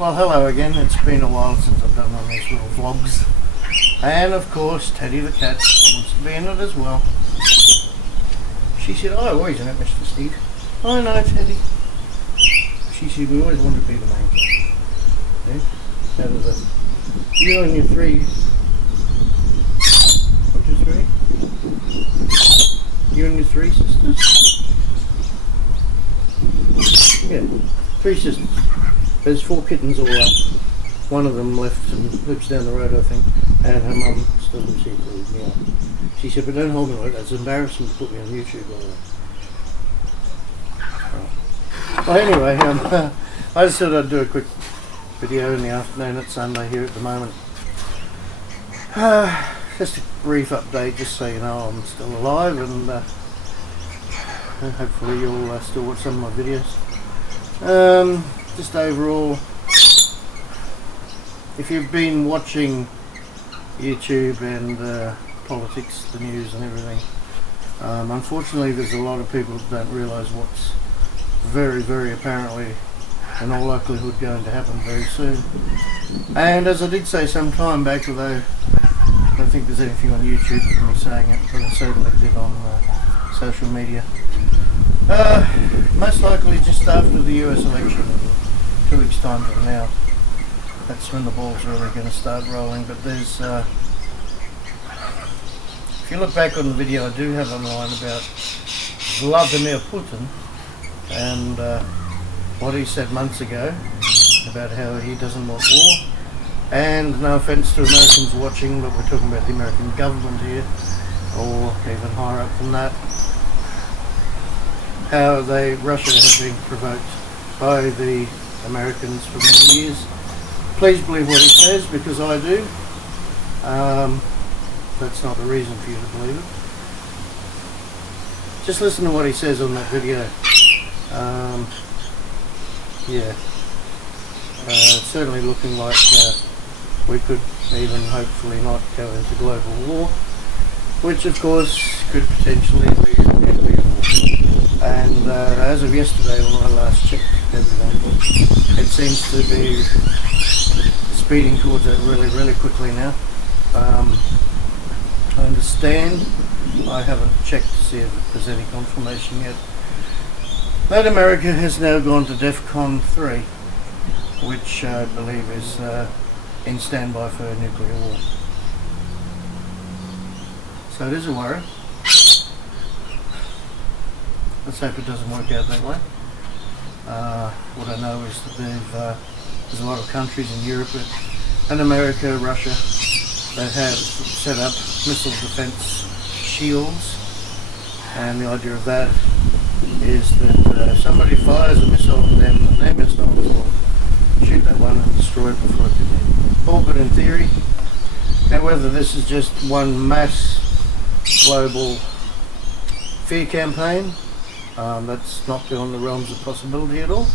Well, hello again. It's been a while since I've done one of these little vlogs. And of course, Teddy the cat wants to be in it as well. She said, "Oh, always in it, Mr. Steve." "I know, Teddy." She said, "We always want to be the main guy." See? Out of the... You and your three... What's your three? You and your three sisters? Yeah, 3 sisters. There's 4 kittens all up. One of them left and lives down the road, I think, and her mum still lives here too. Yeah. She said, "But don't hold me like that. It's embarrassing to put me on YouTube all that." Right. Well, anyway, I just thought I'd do a quick video in the afternoon. It's Sunday here at the moment. Just a brief update, just so you know I'm still alive, and hopefully you'll still watch some of my videos. Just overall, if you've been watching YouTube and politics, the news and everything, unfortunately there's a lot of people that don't realise what's very, very apparently in all likelihood going to happen very soon. And as I did say some time back, although I don't think there's anything on YouTube with me saying it, but I certainly did on social media, most likely just after the US election, 2 weeks time from now, that's when the ball's really going to start rolling. But there's, if you look back on the video I do have online about Vladimir Putin and what he said months ago about how he doesn't want war, and no offence to Americans watching, but we're talking about the American government here, or even higher up than that, how Russia has been provoked by the Americans for many years. Please believe what he says, because I do. That's not the reason for you to believe it. Just listen to what he says on that video. Yeah. It's certainly looking like we could even hopefully not go into global war, which of course could potentially lead to nuclear war. And as of yesterday, when I last checked everything, it seems to be speeding towards it really, really quickly now. I understand, I haven't checked to see if there's any confirmation yet, that America has now gone to Defcon 3, which I believe is in standby for a nuclear war. So it is a worry. Let's hope it doesn't work out that way. What I know is that there's a lot of countries in Europe and America, Russia, that have set up missile defense shields, and the idea of that is that if somebody fires a missile at them, then their missiles will shoot that one and destroy it before it can hit. All good in theory. Now whether this is just one mass global fear campaign, that's not beyond the realms of possibility at all.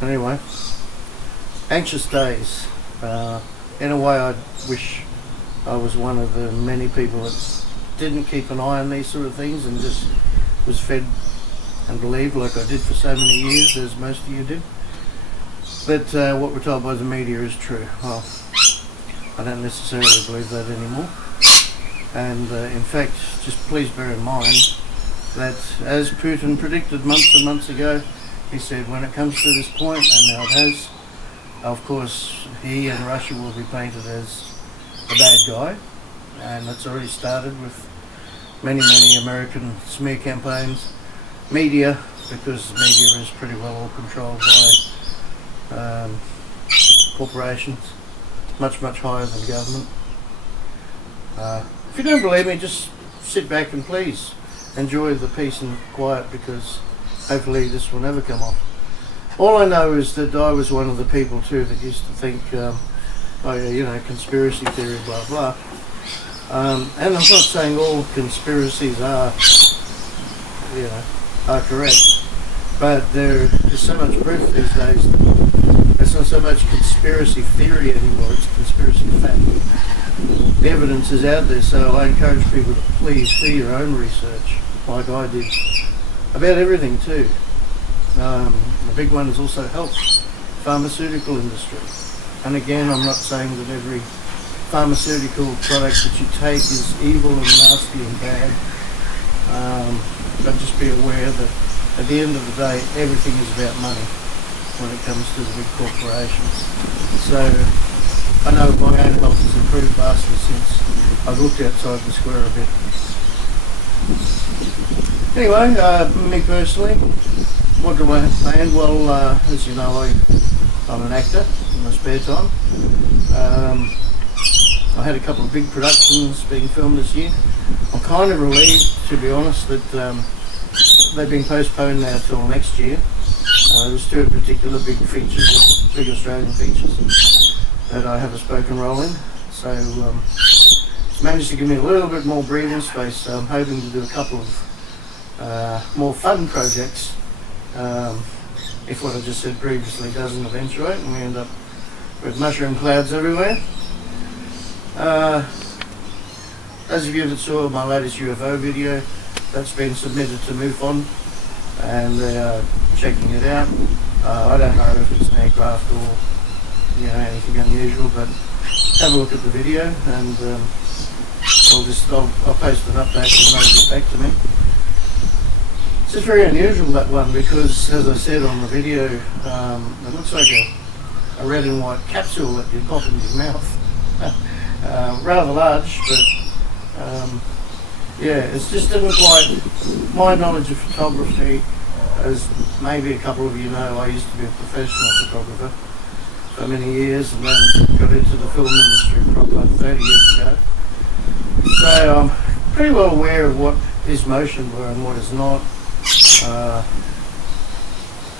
Anyway, anxious days. In a way, I wish I was one of the many people that didn't keep an eye on these sort of things and just was fed and believed, like I did for so many years, as most of you did, that what we're told by the media is true. Well, I don't necessarily believe that anymore. And in fact, just please bear in mind that, as Putin predicted months and months ago, he said when it comes to this point, and now it has, of course he and Russia will be painted as the bad guy, and that's already started with many, many American smear campaigns. Media, because media is pretty well all controlled by corporations, much, much higher than government. If you don't believe me, just sit back and please enjoy the peace and quiet, because hopefully this will never come off. All I know is that I was one of the people too that used to think, oh yeah, you know, conspiracy theory, blah blah. And I'm not saying all conspiracies are, you know, are correct, but there is so much proof these days that it's not so much conspiracy theory anymore, it's conspiracy fact. The evidence is out there, so I encourage people to please do your own research, like I did, about everything too. The big one is also health. pharmaceutical industry. And again, I'm not saying that every pharmaceutical product that you take is evil and nasty and bad, but just be aware that at the end of the day, everything is about money when it comes to the big corporations. So I know my own health has improved vastly since I've looked outside the square a bit. Anyway, me personally, what do I have planned? Well, as you know, I'm an actor in my spare time. I had a couple of big productions being filmed this year. I'm kind of relieved, to be honest, that they've been postponed now till next year. There's two particular big features, big Australian features, that I have a spoken role in. So it's managed to give me a little bit more breathing space. So I'm hoping to do a couple of more fun projects. If what I just said previously doesn't eventuate and we end up with mushroom clouds everywhere. Those of you that saw my latest UFO video, that's been submitted to MUFON and they are checking it out. I don't know if it's an aircraft or anything unusual, but have a look at the video and I'll post an update when they get back to me. It's just very unusual, that one, because as I said on the video, it looks like a red and white capsule that you pop in your mouth. Rather large, but it's just didn't quite. My knowledge of photography, as maybe a couple of you know, I used to be a professional photographer for many years and then got into the film industry probably like 30 years ago. So I'm pretty well aware of what is motion blur and what is not.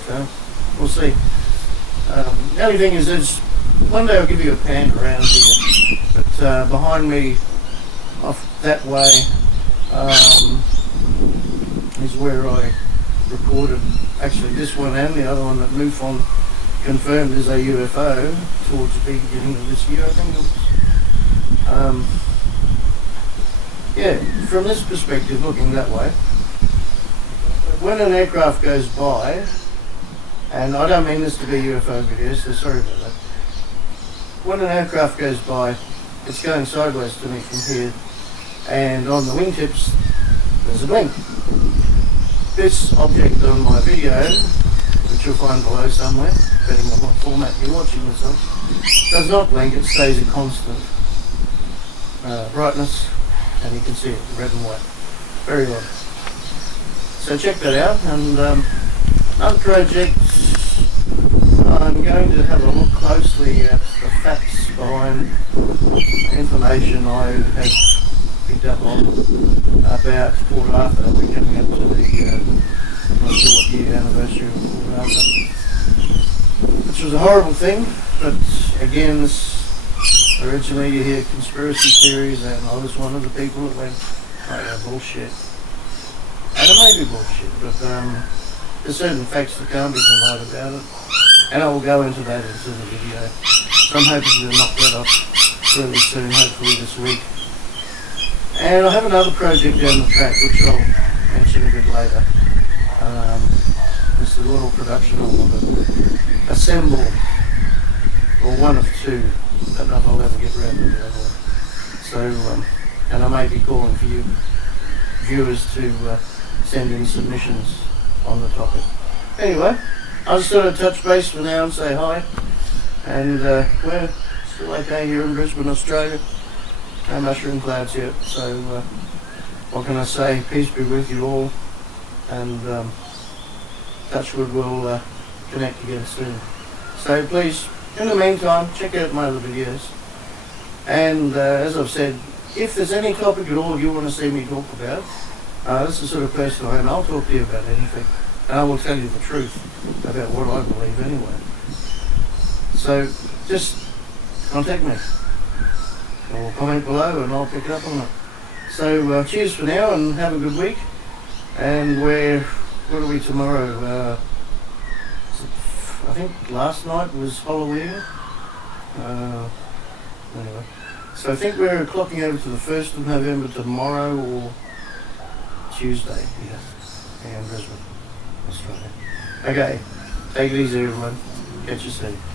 So we'll see. The only thing is one day I'll give you a pan around here, but behind me, off that way, is where I recorded actually this one and the other one that MUFON confirmed is a UFO towards the beginning of this year, I think it was. From this perspective, looking that way, when an aircraft goes by, and I don't mean this to be UFO videos, so sorry about that. When an aircraft goes by, it's going sideways to me from here, and on the wingtips, there's a blink. This object on my video, which you'll find below somewhere, depending on what format you're watching this on, does not blink, it stays a constant brightness, and you can see it, red and white. Very odd. So check that out, and another project, I'm going to have a look closely at the facts behind information I have picked up on about Port Arthur. We're coming up to the, not sure what year anniversary of Port Arthur, which was a horrible thing, but again, originally you hear conspiracy theories, and I was one of the people that went, oh yeah, bullshit. And it may be bullshit, but there's certain facts that can't be denied about it. And I will go into that into the video. So I'm hoping to knock that off really soon, hopefully this week. And I have another project down the track which I'll mention a bit later. This is a little production I want to assemble, or one of two. I don't know if I'll ever get around to the other one. So, and I may be calling for you viewers to send in submissions on the topic. Anyway, I just thought I'd touch base for now and say hi. And we're still okay here in Brisbane, Australia. No mushroom clouds yet. So what can I say? Peace be with you all. And touchwood will connect again soon. So please, in the meantime, check out my other videos. And as I've said, if there's any topic at all you want to see me talk about, this is sort of personal, and I'll talk to you about anything. And I will tell you the truth about what I believe anyway. So just contact me or comment below and I'll pick up on it. So cheers for now and have a good week. And what are we tomorrow? I think last night was Halloween. Anyway, so I think we're clocking over to the 1st of November tomorrow or Tuesday. Yeah, in Brisbane, Australia. Okay, take it easy everyone. Catch you soon.